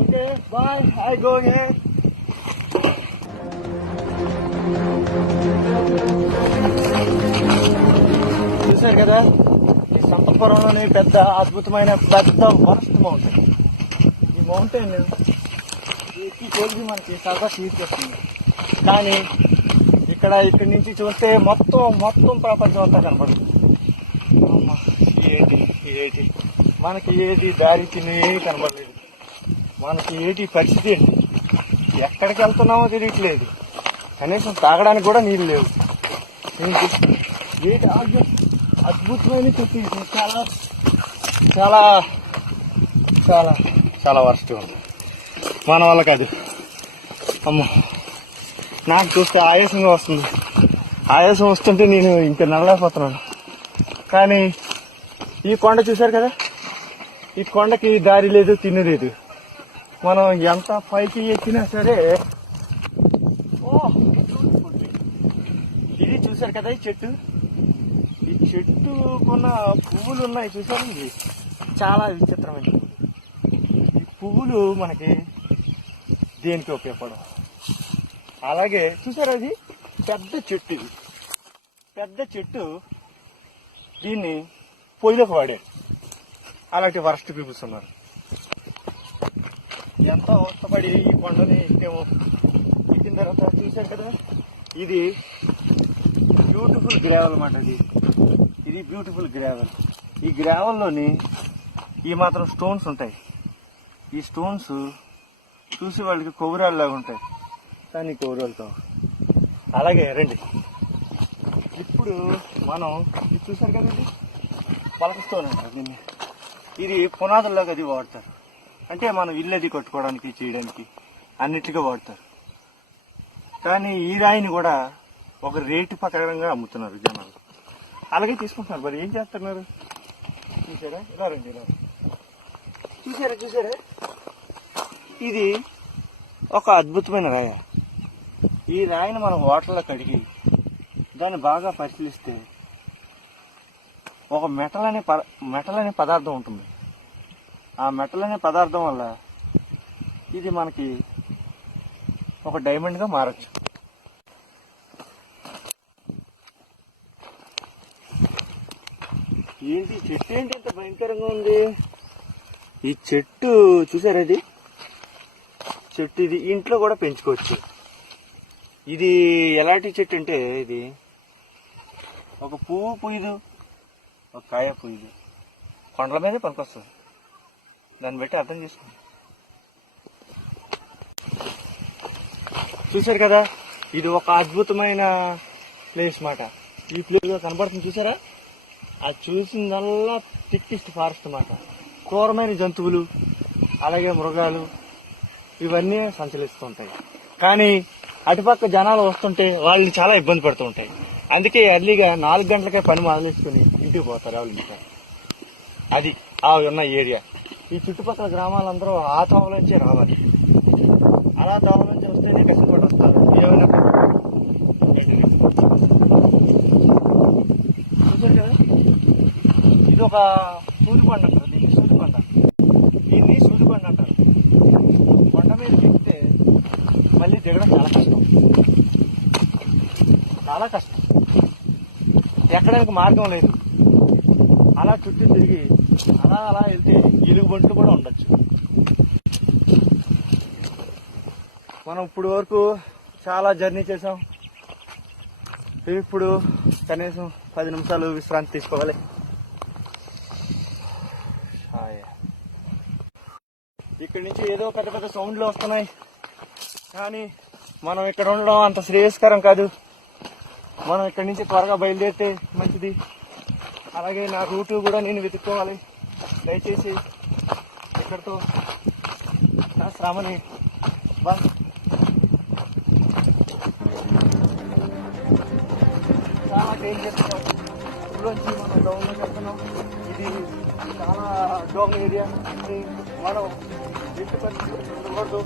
Okay, bye. I go here. చూసారు కదా, ఈ సంతపురంలోని పెద్ద అద్భుతమైన పెద్ద వరస్ట్ మౌంటైన్. ఈ మౌంటైన్ ఎక్కి కొలిసి మనకి సరదా తీర్చేస్తుంది. కానీ ఇక్కడి నుంచి చూస్తే మొత్తం ప్రపంచం అంతా కనపడుతుంది. ఏటి మనకి ఏది దారి తినేవి కనపడలేదు. మనకి ఏటి పరిస్థితి ఏంటి, ఎక్కడికి వెళ్తున్నామో తెలియట్లేదు. కనీసం తాగడానికి కూడా నీళ్ళు లేవు. ఏంటి అద్భుతమైన చెట్టు. చాలా చాలా చాలా చాలా వరస్ట్ ఉంది మన వాళ్ళకి. అది అమ్మ, నాకు చూస్తే ఆయాసంగా వస్తుంది. ఆయాసం వస్తుంటే నేను ఇంకా నడలేకపోతున్నాను. కానీ ఈ కొండ చూశారు కదా, ఈ కొండకి దారి లేదు, తిండి లేదు. మనం ఎంత పైకి ఎక్కినా సరే, ఇది చూశారు కదా, ఈ చెట్టు కొన్న పువ్వులు ఉన్నాయి చూసారు. చాలా విచిత్రమైన ఈ పువ్వులు మనకి దేనికి ఉపయోగపడవు. అలాగే చూసారు, అది పెద్ద చెట్టు. ఇది పెద్ద చెట్టు, దీన్ని పొయ్యిలోకి వాడారు. అలాంటి వరస్ట్ పీపుల్స్ ఉన్నారు. ఎంతో అవస్థపడి ఈ కొండని ఎక్కాము. ఎక్కిన తర్వాత చూశారు కదా, ఇది బ్యూటిఫుల్ గ్రావెల్ అన్నమాట. ఇది బ్యూటిఫుల్ గ్రావెల్. ఈ గ్రావెల్లోని ఈ మాత్రం స్టోన్స్ ఉంటాయి. ఈ స్టోన్స్ చూసి వాళ్ళకి కొవ్వురాళ్ళలాగా ఉంటాయి, కానీ కొవ్వురాళ్ళతో. అలాగే రండి, ఇప్పుడు మనం ఇది చూసారు కదా, ఇది పలక స్టోన్ అంటారు దీన్ని. ఇది పునాదుల్లాగా అది వాడతారు. అంటే మనం ఇల్లు అది కట్టుకోవడానికి, చేయడానికి అన్నిటిగా వాడతారు. కానీ ఈ రాయిని కూడా ఒక రేటు ప్రకారంగా అమ్ముతున్నారు జనాలు. అలాగే తీసుకుంటున్నారు. మరి ఏం చేస్తున్నారు చూసారా? ఇలా రండి, ఇలా చూసారా, ఇది ఒక అద్భుతమైన రాయ. ఈ రాయిని మనం వాటర్లో కడిగి దాన్ని బాగా పరిశీలిస్తే ఒక మెటల్ అనే పదార్థం ఉంటుంది. ఆ మెటల్ అనే పదార్థం వల్ల ఇది మనకి ఒక డైమండ్గా మారచ్చు. ఏంటి చెట్టు ఏంటి ఇంత భయంకరంగా ఉంది? ఈ చెట్టు చూసారా, ఇది చెట్టు. ఇది ఇంట్లో కూడా పెంచుకోవచ్చు. ఇది ఎలాంటి చెట్టు అంటే, ఇది ఒక పువ్వు పూయదు, ఒక కాయ పూయదు, కొండల మీదే పనికొస్తుంది. దాన్ని బట్టి అర్థం చేసుకోండి. చూసారు కదా, ఇది ఒక అద్భుతమైన ప్లేస్ మాట. ఈ ప్లేస్ కనబడుతుంది చూసారా, అది చూసిందల్లా థిక్కెస్ట్ ఫారెస్ట్ మాట. క్రూరమైన జంతువులు, అలాగే మృగాలు, ఇవన్నీ సంచరిస్తుంటాయి. కానీ అటుపక్క జనాలు వస్తుంటే వాళ్ళు చాలా ఇబ్బంది పడుతూ ఉంటాయి. అందుకే ఎర్లీగా 4 గంటలకే పని మొదలేసుకుని ఇంటికి పోతారు వాళ్ళు. ఇంకా అది ఆ ఉన్న ఏరియా. ఈ చుట్టుపక్కల గ్రామాలందరూ ఆ తోవ నుంచే రావాలి. అలా తోవ నుంచి వస్తేనే కష్టపడి వస్తారు. ఏమైనా చూసారు కదా, ఇది ఒక సూర్యకొండ అంటారు. దీన్ని సూర్యకొండ అంటారు. కొండ మీద ఎక్కితే మళ్ళీ దిగడం చాలా కష్టం. ఎక్కడానికి మార్గం లేదు. అలా చుట్టూ తిరిగి అలా వెళ్తే ఎలుగుబంట్లు కూడా ఉండొచ్చు. మనం ఇప్పుడు వరకు చాలా జర్నీ చేసాం. ఇప్పుడు కనీసం 10 నిమిషాలు విశ్రాంతి తీసుకోవాలి. ఇక్కడి నుంచి ఏదో పెద్ద సౌండ్లు వస్తున్నాయి, కానీ మనం ఇక్కడ ఉండడం అంత శ్రేయస్కరం కాదు. మనం ఇక్కడి నుంచి త్వరగా బయలుదేరితే మంచిది. అలాగే నా రూటు కూడా నేను వెతుక్కోవాలి. దయచేసి ఇక్కడితో నా శ్రమని చాలా డేంజర్. ఇప్పుడుంచి మనం డౌన్లో వెళ్తున్నాం. ఇది చాలా డౌన్ ఏరియా. మనం ఎట్టి పరిస్థితులు ఉండకూడదు.